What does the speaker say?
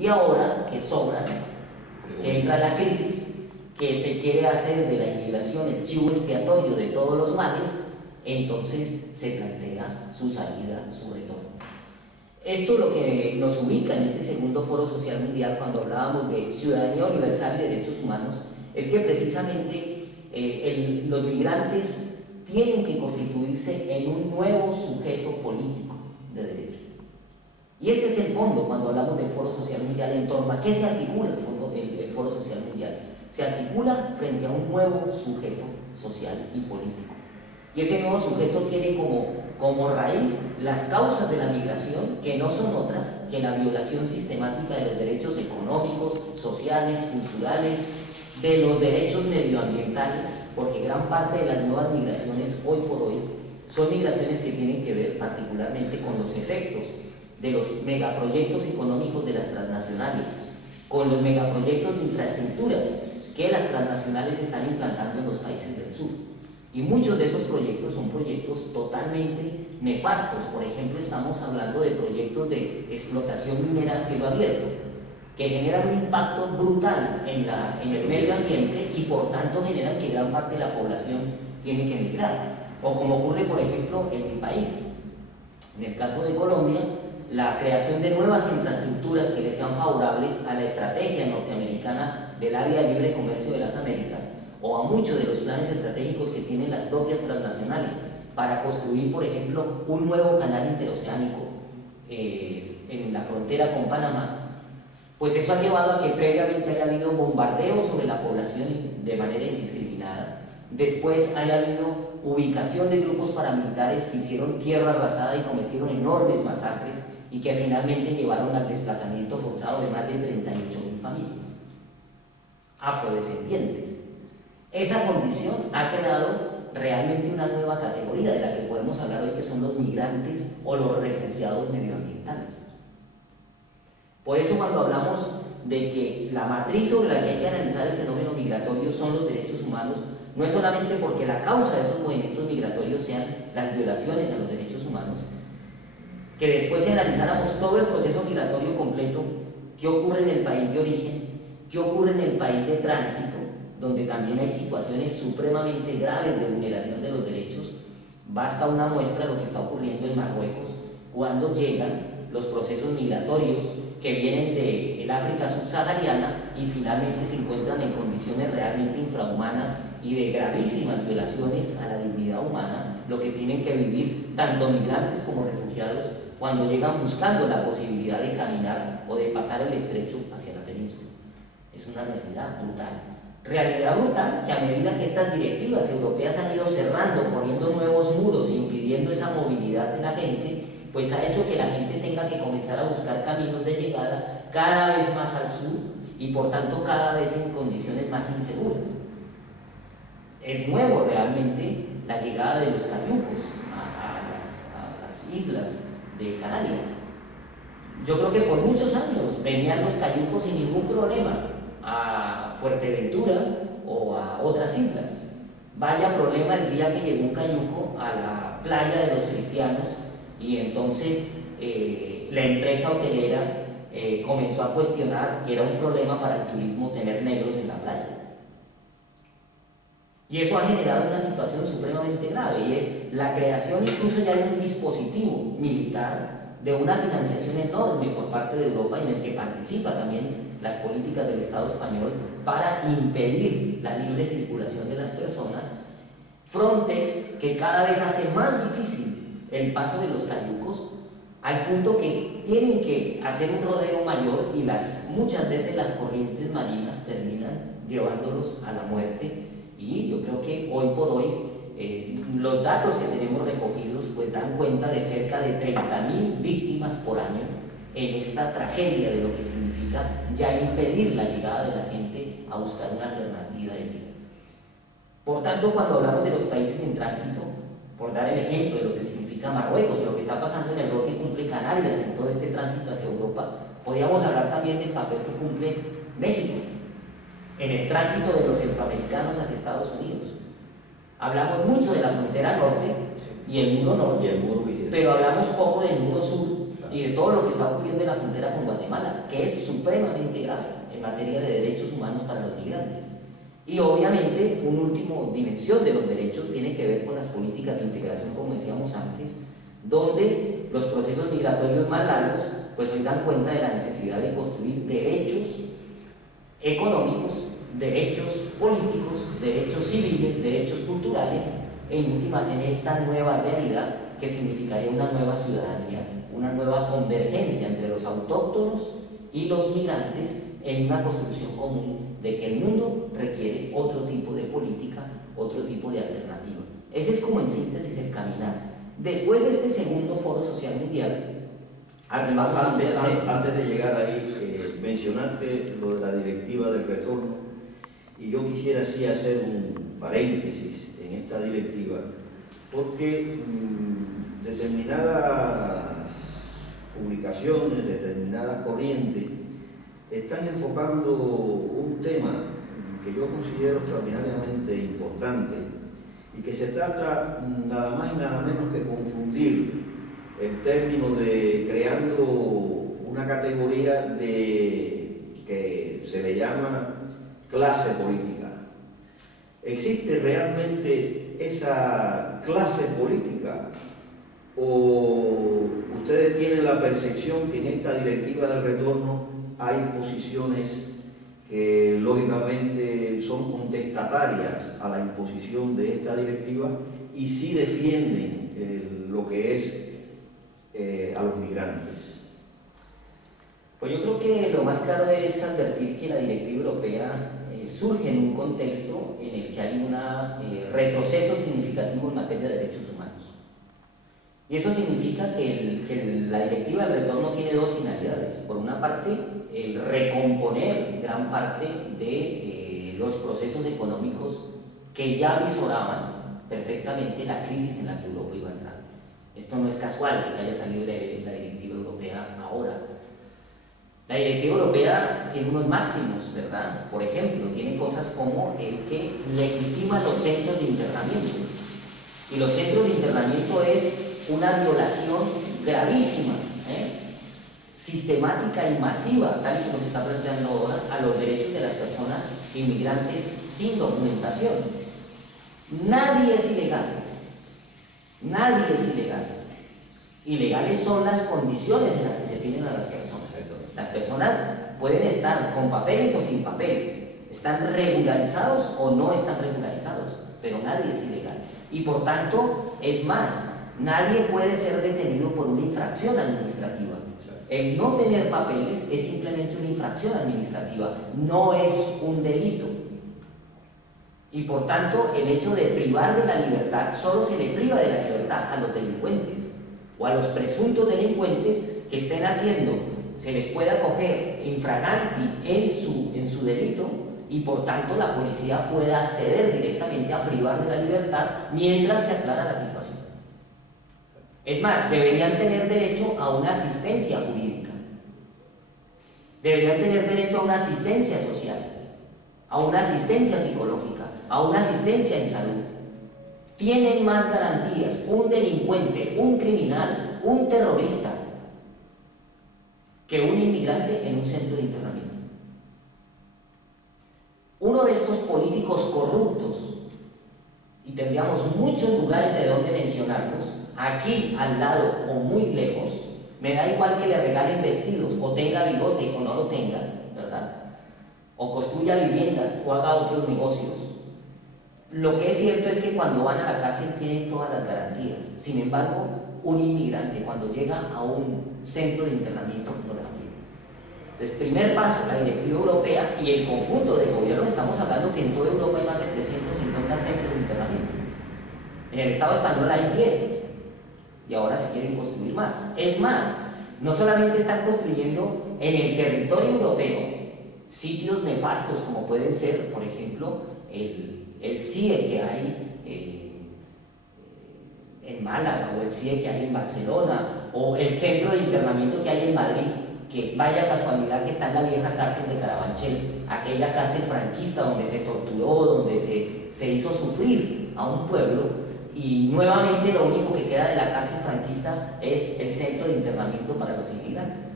Y ahora que sobran, que entra la crisis, que se quiere hacer de la inmigración el chivo expiatorio de todos los males, entonces se plantea su salida, su retorno. Esto lo que nos ubica en este segundo Foro Social Mundial, cuando hablábamos de ciudadanía universal y derechos humanos, es que precisamente los migrantes tienen que constituirse en un nuevo sujeto político de derecho. Y este es el fondo cuando hablamos del Foro Social Mundial. ¿En torno a qué se articula el Foro Social Mundial? Se articula frente a un nuevo sujeto social y político. Y ese nuevo sujeto tiene como raíz las causas de la migración, que no son otras que la violación sistemática de los derechos económicos, sociales, culturales, de los derechos medioambientales, porque gran parte de las nuevas migraciones hoy por hoy son migraciones que tienen que ver particularmente con los efectos de los megaproyectos económicos de las transnacionales, con los megaproyectos de infraestructuras que las transnacionales están implantando en los países del sur. Y muchos de esos proyectos son proyectos totalmente nefastos. Por ejemplo, estamos hablando de proyectos de explotación minera a cielo abierto, que generan un impacto brutal en el medio ambiente y por tanto generan que gran parte de la población tiene que emigrar. O como ocurre, por ejemplo, en mi país. En el caso de Colombia, la creación de nuevas infraestructuras que le sean favorables a la estrategia norteamericana del área de libre comercio de las Américas, o a muchos de los planes estratégicos que tienen las propias transnacionales para construir, por ejemplo, un nuevo canal interoceánico en la frontera con Panamá, pues eso ha llevado a que previamente haya habido bombardeos sobre la población de manera indiscriminada, después haya habido ubicación de grupos paramilitares que hicieron tierra arrasada y cometieron enormes masacres y que finalmente llevaron al desplazamiento forzado de más de 38.000 familias afrodescendientes. Esa condición ha creado realmente una nueva categoría de la que podemos hablar hoy, que son los migrantes o los refugiados medioambientales. Por eso cuando hablamos de que la matriz sobre la que hay que analizar el fenómeno migratorio son los derechos humanos, no es solamente porque la causa de esos movimientos migratorios sean las violaciones a los derechos humanos, que después si analizáramos todo el proceso migratorio completo, qué ocurre en el país de origen, qué ocurre en el país de tránsito, donde también hay situaciones supremamente graves de vulneración de los derechos. Basta una muestra de lo que está ocurriendo en Marruecos cuando llegan los procesos migratorios que vienen del África subsahariana y finalmente se encuentran en condiciones realmente infrahumanas y de gravísimas violaciones a la dignidad humana, lo que tienen que vivir tanto migrantes como refugiados cuando llegan buscando la posibilidad de caminar o de pasar el estrecho hacia la península. Es una realidad brutal que a medida que estas directivas europeas han ido cerrando, poniendo nuevos muros, impidiendo esa movilidad de la gente, pues ha hecho que la gente tenga que comenzar a buscar caminos de llegada cada vez más al sur y por tanto cada vez en condiciones más inseguras. Es nuevo realmente la llegada de los cayucos a las islas de Canarias. Yo creo que por muchos años venían los cayucos sin ningún problema a Fuerteventura o a otras islas. Vaya problema el día que llegó un cayuco a la playa de los cristianos y entonces la empresa hotelera comenzó a cuestionar que era un problema para el turismo tener negros en la playa. Y eso ha generado una situación supremamente grave, y es la creación incluso ya de un dispositivo militar, de una financiación enorme por parte de Europa, en el que participa también las políticas del Estado español para impedir la libre circulación de las personas. Frontex, que cada vez hace más difícil el paso de los cayucos, al punto que tienen que hacer un rodeo mayor y muchas veces las corrientes marinas terminan llevándolos a la muerte. Y yo creo que hoy por hoy los datos que tenemos recogidos pues dan cuenta de cerca de 30.000 víctimas por año en esta tragedia de lo que significa ya impedir la llegada de la gente a buscar una alternativa de vida. Por tanto, cuando hablamos de los países en tránsito, por dar el ejemplo de lo que significa Marruecos, de lo que está pasando en el rol que cumple Canarias en todo este tránsito hacia Europa, podríamos hablar también del papel que cumple México en el tránsito de los centroamericanos hacia Estados Unidos. Hablamos mucho de la frontera norte y el muro norte, pero hablamos poco del muro sur y de todo lo que está ocurriendo en la frontera con Guatemala, que es supremamente grave en materia de derechos humanos para los migrantes. Y obviamente, una última dimensión de los derechos tiene que ver con las políticas de integración, como decíamos antes, donde los procesos migratorios más largos pues hoy dan cuenta de la necesidad de construir derechos económicos, derechos políticos, derechos civiles, derechos culturales, en últimas en esta nueva realidad que significaría una nueva ciudadanía, una nueva convergencia entre los autóctonos y los migrantes en una construcción común de que el mundo requiere otro tipo de política, otro tipo de alternativa. Ese es como en síntesis el caminar. Después de este segundo Foro Social Mundial, antes de llegar ahí, mencionaste lo de la directiva del retorno, y yo quisiera así hacer un paréntesis en esta directiva, porque determinadas publicaciones, determinadas corrientes, están enfocando un tema que yo considero extraordinariamente importante y que se trata nada más y nada menos que confundir el término de creando una categoría que se le llama clase política. ¿Existe realmente esa clase política? ¿O ustedes tienen la percepción que en esta directiva del retorno hay posiciones que lógicamente son contestatarias a la imposición de esta directiva y sí defienden lo que es a los migrantes? Pues yo creo que lo más claro es advertir que la directiva europea surge en un contexto en el que hay un retroceso significativo en materia de derechos humanos. Y eso significa que la directiva del retorno tiene dos finalidades. Por una parte, el recomponer gran parte de los procesos económicos que ya visoraban perfectamente la crisis en la que Europa iba a entrar. Esto no es casual que haya salido la directiva europea ahora. La directiva europea tiene unos máximos, ¿verdad? Por ejemplo, tiene cosas como el que legitima los centros de internamiento. Y los centros de internamiento es una violación gravísima, sistemática y masiva, tal y como se está planteando ahora, a los derechos de las personas inmigrantes sin documentación. Nadie es ilegal. Nadie es ilegal. Ilegales son las condiciones en las que se tienen a las personas. Las personas pueden estar con papeles o sin papeles, están regularizados o no están regularizados, pero nadie es ilegal. Y por tanto, es más, nadie puede ser detenido por una infracción administrativa. El no tener papeles es simplemente una infracción administrativa, no es un delito. Y por tanto, el hecho de privar de la libertad, solo se le priva de la libertad a los delincuentes o a los presuntos delincuentes que estén haciendo, se les pueda coger infraganti en su delito y por tanto la policía pueda acceder directamente a privar de la libertad mientras se aclara la situación. Es más, deberían tener derecho a una asistencia jurídica, deberían tener derecho a una asistencia social, a una asistencia psicológica, a una asistencia en salud. Tienen más garantías un delincuente, un criminal, un terrorista, que un inmigrante en un centro de internamiento. Uno de estos políticos corruptos, y tendríamos muchos lugares de donde mencionarlos, aquí al lado o muy lejos, me da igual que le regalen vestidos, o tenga bigote o no lo tenga, ¿verdad? O construya viviendas o haga otros negocios. Lo que es cierto es que cuando van a la cárcel tienen todas las garantías. Sin embargo, un inmigrante cuando llega a un centro de internamiento no las tiene. Entonces, primer paso, la directiva europea y el conjunto de gobiernos, estamos hablando que en toda Europa hay más de 350 centros de internamiento. En el Estado español hay 10 y ahora se quieren construir más. Es más, no solamente están construyendo en el territorio europeo sitios nefastos como pueden ser, por ejemplo, el CIE que hay en Málaga, o el CIE que hay en Barcelona, o el centro de internamiento que hay en Madrid, que vaya casualidad que está en la vieja cárcel de Carabanchel, aquella cárcel franquista donde se torturó, donde se hizo sufrir a un pueblo, y nuevamente lo único que queda de la cárcel franquista es el centro de internamiento para los inmigrantes.